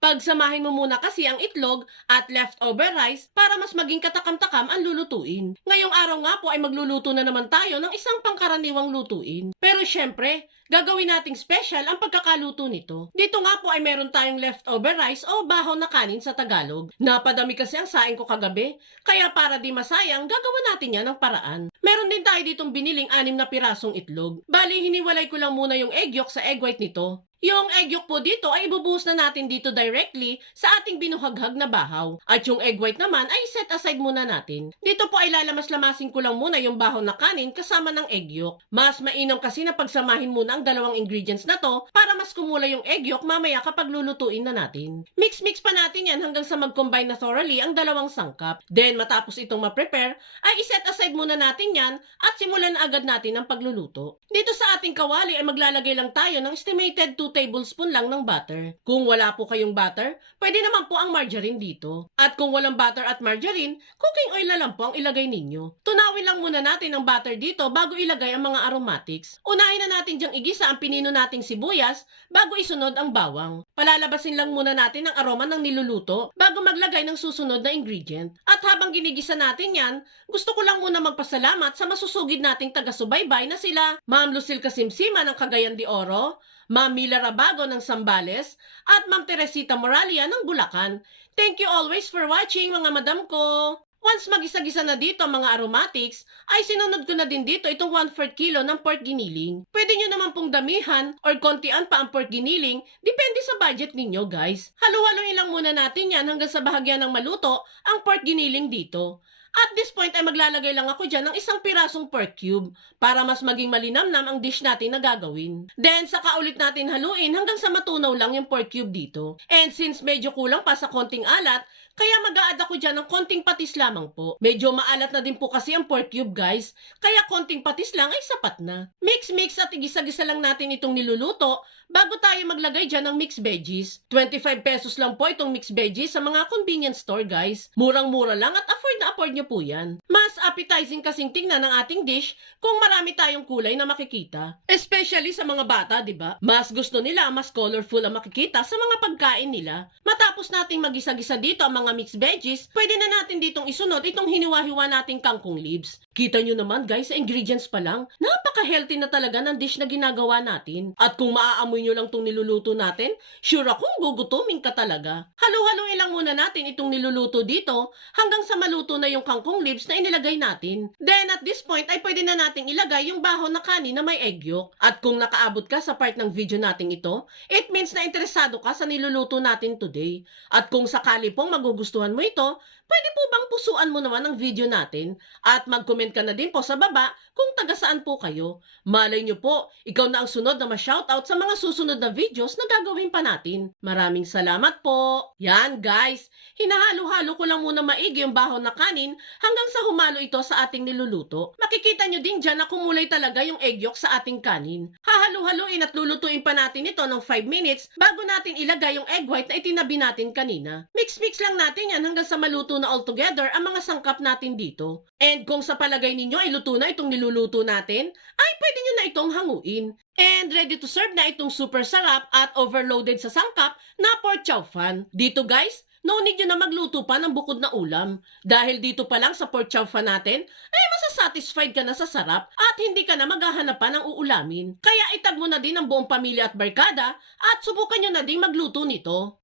Pagsamahin mo muna kasi ang itlog at leftover rice para mas maging katakam-takam ang lulutuin. Ngayong araw nga po ay magluluto na naman tayo ng isang pangkaraniwang lutuin. Pero syempre, gagawin nating special ang pagkakaluto nito. Dito nga po ay meron tayong leftover rice o bahaw na kanin sa Tagalog. Napadami kasi ang saing ko kagabi, kaya para di masayang, gagawin natin yan ng paraan. Meron din tayo ditong biniling 6 na pirasong itlog. Bali, hiniwalay ko lang muna yung egg yolk sa egg white nito. Yung egg yolk po dito ay ibubuhos na natin dito directly sa ating binuhaghag na bahaw. At yung egg white naman ay set aside muna natin. Dito po ay lalamas-lamasin ko lang muna yung bahaw na kanin kasama ng egg yolk. Mas mainam kasi na pagsamahin muna ang dalawang ingredients na to para mas kumula yung egg yolk mamaya kapag lulutuin na natin. Mix-mix pa natin yan hanggang sa mag-combine na thoroughly ang dalawang sangkap. Then matapos itong ma-prepare ay iset aside muna natin yan at simulan na agad natin ang pagluluto. Dito sa ating kawali ay maglalagay lang tayo ng estimated 2 tablespoon lang ng butter. Kung wala po kayong butter, pwede naman po ang margarine dito. At kung walang butter at margarine, cooking oil na lang po ang ilagay ninyo. Tunawin lang muna natin ang butter dito bago ilagay ang mga aromatics. Unahin na natin diyang igisa ang pinino nating sibuyas bago isunod ang bawang. Palalabasin lang muna natin ang aroma ng niluluto bago maglagay ng susunod na ingredient. At habang ginigisa natin yan, gusto ko lang muna magpasalamat sa masusugid nating taga-subaybay na sila Ma'am Lucille Kasimsima ng Cagayan de Oro, Ma'am Mila Rabago ng Zambales, at Ma'am Teresita Moralia ng Bulacan. Thank you always for watching mga madam ko! Once magisa-gisa na dito ang mga aromatics, ay sinunod ko na din dito itong 1/4 kilo ng pork giniling. Pwede nyo naman pong damihan or kontian pa ang pork giniling, depende sa budget ninyo guys. Halo-haloin lang muna natin yan hanggang sa bahagyan ng maluto ang pork giniling dito. At this point ay maglalagay lang ako dyan ng isang pirasong pork cube para mas maging malinamnam ang dish natin na gagawin. Then saka ulit natin haluin hanggang sa matunaw lang yung pork cube dito. And since medyo kulang pa sa konting alat, kaya mag-a-add ako dyan ng konting patis lamang po. Medyo maalat na din po kasi ang pork cube guys, kaya konting patis lang ay sapat na. Mix-mix at igisa-gisa lang natin itong niluluto bago tayo maglagay dyan ng mixed veggies. 25 pesos lang po itong mixed veggies sa mga convenience store guys. Murang-mura lang at afford na afford nyo po yan. Mas appetizing kasing tingnan ng ating dish kung marami tayong kulay na makikita. Especially sa mga bata, di ba? Mas gusto nila mas colorful ang makikita sa mga pagkain nila. Matapos nating magisa-gisa dito ang mga mixed veggies, pwede na natin ditong isunod itong hiniwa-hiwa nating kangkong leaves. Kita nyo naman guys, sa ingredients pa lang, napaka-healthy na talaga ng dish na ginagawa natin. At kung maaamoy nyo lang itong niluluto natin, sure akong gugutumin ka talaga. Halo-haloin lang muna natin itong niluluto dito hanggang sa maluto na yung kangkong leaves na inilagay natin. Then at this point ay pwede na nating ilagay yung bahaw na kanin na may egg yolk. At kung nakaabot ka sa part ng video nating ito, it means na interesado ka sa niluluto natin today. At kung sakali pong magugustuhan mo ito, pwede po bang pusuan mo naman ang video natin? At mag-comment ka na din po sa baba kung taga saan po kayo. Malay nyo po, ikaw na ang sunod na ma-shoutout sa mga susunod na videos na gagawin pa natin. Maraming salamat po! Yan guys, hinahalo-halo ko lang muna maigi yung bahaw na kanin hanggang sa humalo ito sa ating niluluto. Makikita nyo din dyan na kumulay talaga yung egg yolk sa ating kanin. Hahalo-haloin at lulutuin pa natin ito ng 5 minutes bago natin ilagay yung egg white na itinabi natin kanina. Mix-mix lang natin yan hanggang sa maluto na all together ang mga sangkap natin dito. And kung sa palagay ninyo ay luto na itong niluluto natin, ay pwede nyo na itong hanguin. And ready to serve na itong super sarap at overloaded sa sangkap na pork chow fan. Dito guys, no need nyo na magluto pa ng bukod na ulam. Dahil dito pa lang sa pork chow fan natin, ay masasatisfied ka na sa sarap at hindi ka na maghahanap pa ng uulamin. Kaya itag mo na din ang buong pamilya at barkada at subukan nyo na din magluto nito.